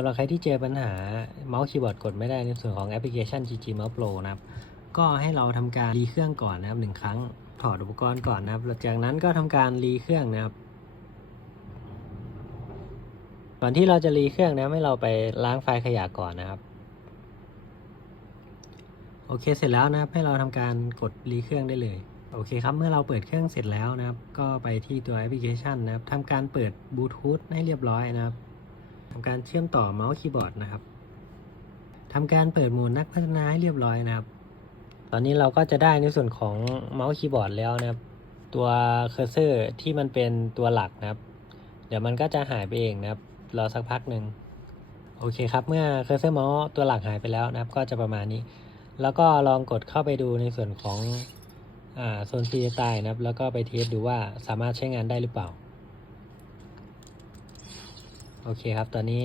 ำหรับใครที่เจอปัญหาเมาส์คีย์บอร์ดกดไม่ได้ในส่วนของแอปพลิเคชัน GG Mouse Pro นะครับ ก็ให้เราทำการรีเครื่องก่อนนะครับหนึ่งครั้งถอดอุปกรณ์ก่อนนะครับจากนั้นก็ทำการรีเครื่องนะครับก่อนที่เราจะรีเครื่องนะให้เราไปล้างไฟล์ขยะก่อนนะครับ โอเคเสร็จแล้วนะครับให้เราทำการกดรีเครื่องได้เลย โอเคครับเมื่อเราเปิดเครื่องเสร็จแล้วนะครับ ก็ไปที่ตัวแอปพลิเคชันนะครับทำการเปิดบลูทูธให้เรียบร้อยนะครับ ทำการเชื่อมต่อเมาส์คีย์บอร์ดนะครับทำการเปิดโหมดนักพัฒนาให้เรียบร้อยนะครับ ตอนนี้เราก็จะได้ในส่วนของเมาส์คีย์บอร์ดแล้วนะครับ ตัวเคอร์เซอร์ที่มันเป็นตัวหลักนะครับ เดี๋ยวมันก็จะหายไปเองนะครับ รอสักพักหนึ่งโอเคครับ เมื่อเคอร์เซอร์เมาส์ตัวหลักหายไปแล้วนะครับ ก็จะประมาณนี้ แล้วก็ลองกดเข้าไปดูในส่วนของอ่าโซนฟรีสไตล์นะครับ แล้วก็ไปเทสดูว่าสามารถใช้งานได้หรือเปล่า โอเคครับ ตอนนี้